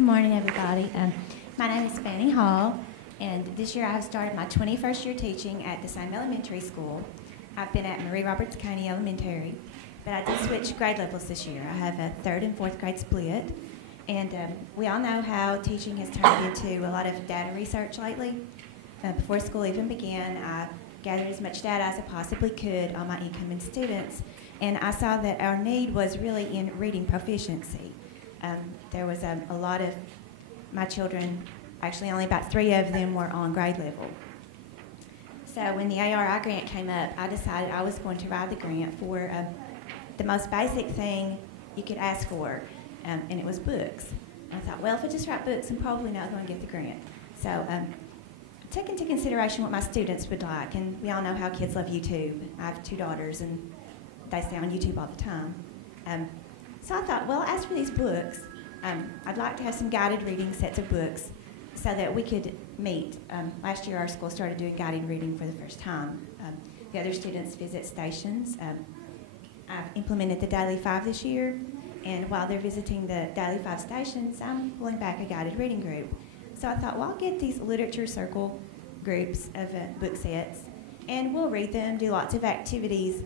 Good morning, everybody. My name is Fannie Hall, and this year I have started my 21st year teaching at the same elementary school. I've been at Marie Roberts County Elementary, but I did switch grade levels this year. I have a 3rd and 4th grade split, and we all know how teaching has turned into a lot of data research lately. Before school even began, I gathered as much data as I possibly could on my incoming students, and I saw that our need was really in reading proficiency. There was a lot of my children, actually only about 3 of them were on grade level. So when the ARI grant came up, I decided I was going to write the grant for the most basic thing you could ask for, and it was books. I thought, well, if I just write books, I'm probably not going to get the grant. So took into consideration what my students would like, and we all know how kids love YouTube. I have 2 daughters, and they stay on YouTube all the time. So I thought, well, as for these books, I'd like to have some guided reading sets of books so that we could meet. Last year our school started doing guided reading for the first time. The other students visit stations. I've implemented the Daily 5 this year, and while they're visiting the Daily 5 stations, I'm pulling back a guided reading group. So I thought, well, I'll get these literature circle groups of book sets, and we'll read them, do lots of activities,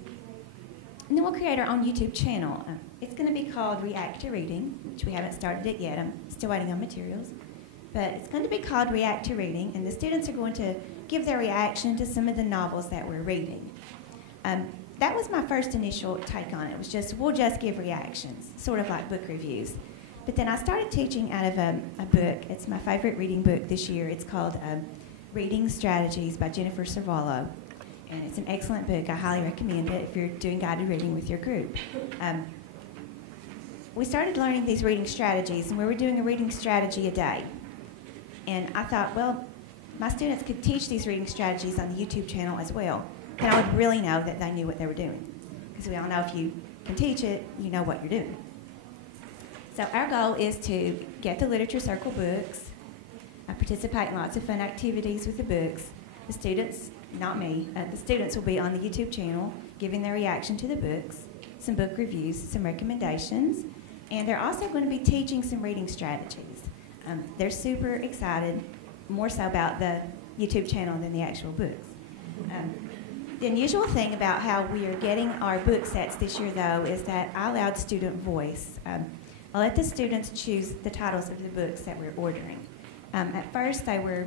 and then we'll create our own YouTube channel. It's going to be called React to Reading, which we haven't started it yet. I'm still waiting on materials. But it's going to be called React to Reading, and the students are going to give their reaction to some of the novels that we're reading. That was my first initial take on it. It was just, we'll just give reactions, sort of like book reviews. But then I started teaching out of a book. It's my favorite reading book this year. It's called Reading Strategies by Jennifer Cervallo. And it's an excellent book. I highly recommend it if you're doing guided reading with your group. We started learning these reading strategies, and we were doing a reading strategy a day. And I thought, well, my students could teach these reading strategies on the YouTube channel as well. And I would really know that they knew what they were doing. Because we all know if you can teach it, you know what you're doing. So our goal is to get the literature circle books, participate in lots of fun activities with the books. The students, not me, the students will be on the YouTube channel giving their reaction to the books, some book reviews, some recommendations, and they're also going to be teaching some reading strategies. They're super excited, more so about the YouTube channel than the actual books. The unusual thing about how we are getting our book sets this year, though, is that I allowed student voice. I let the students choose the titles of the books that we're ordering. At first, they were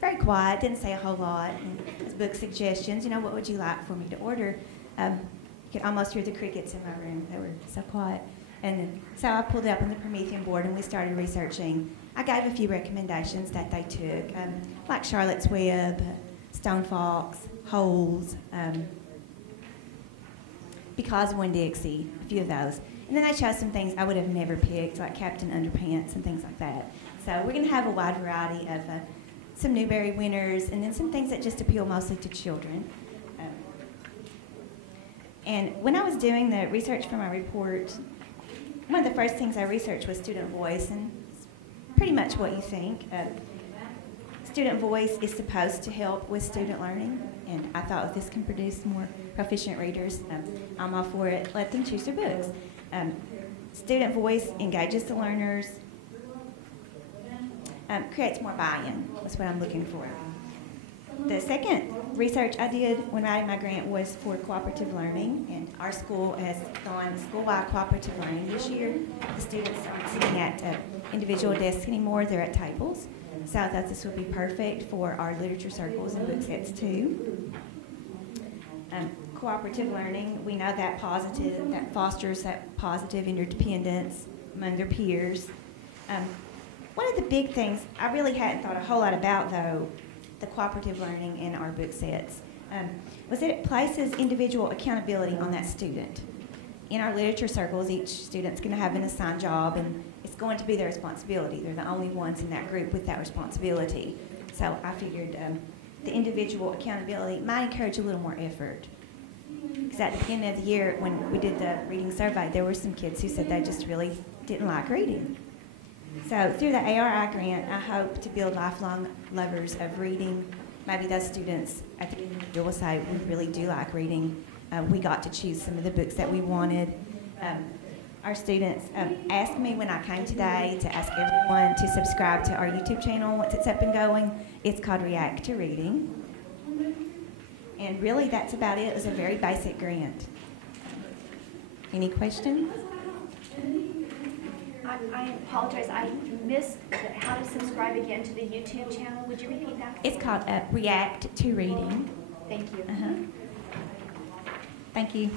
very quiet, didn't say a whole lot, and as book suggestions, you know, what would you like for me to order? You could almost hear the crickets in my room. They were so quiet. And so I pulled it up on the Promethean board, and we started researching. I gave a few recommendations that they took, like Charlotte's Web, Stone Fox, Holes, Because of Winn-Dixie, a few of those. And then they chose some things I would have never picked, like Captain Underpants and things like that. So we're going to have a wide variety of some Newbery winners, and then some things that just appeal mostly to children. And when I was doing the research for my report, one of the first things I researched was student voice, and it's pretty much what you think. Student voice is supposed to help with student learning, and I thought if this can produce more proficient readers, I'm all for it. Let them choose their books. Student voice engages the learners, creates more buy-in. That's what I'm looking for. The second research I did when writing my grant was for cooperative learning, and our school has gone school-wide cooperative learning this year. The students aren't sitting at individual desks anymore, they're at tables. So I thought this would be perfect for our literature circles and book sets too. Cooperative learning, we know that fosters that positive interdependence among their peers. One of the big things I really hadn't thought a whole lot about, though, the cooperative learning in our book sets, was that it places individual accountability on that student. In our literature circles, each student's going to have an assigned job, and it's going to be their responsibility. They're the only ones in that group with that responsibility. So I figured the individual accountability might encourage a little more effort. Because at the beginning of the year, when we did the reading survey, there were some kids who said they just really didn't like reading. So through the ARI grant, I hope to build lifelong lovers of reading. Maybe those students at the end of the year will say, we really do like reading. We got to choose some of the books that we wanted. Our students asked me when I came today to ask everyone to subscribe to our YouTube channel once it's up and going. It's called React to Reading. And really, that's about it. It was a very basic grant. Any questions? I apologize. I missed how to subscribe again to the YouTube channel. Would you repeat that? It's called React to Reading. Thank you. Thank you.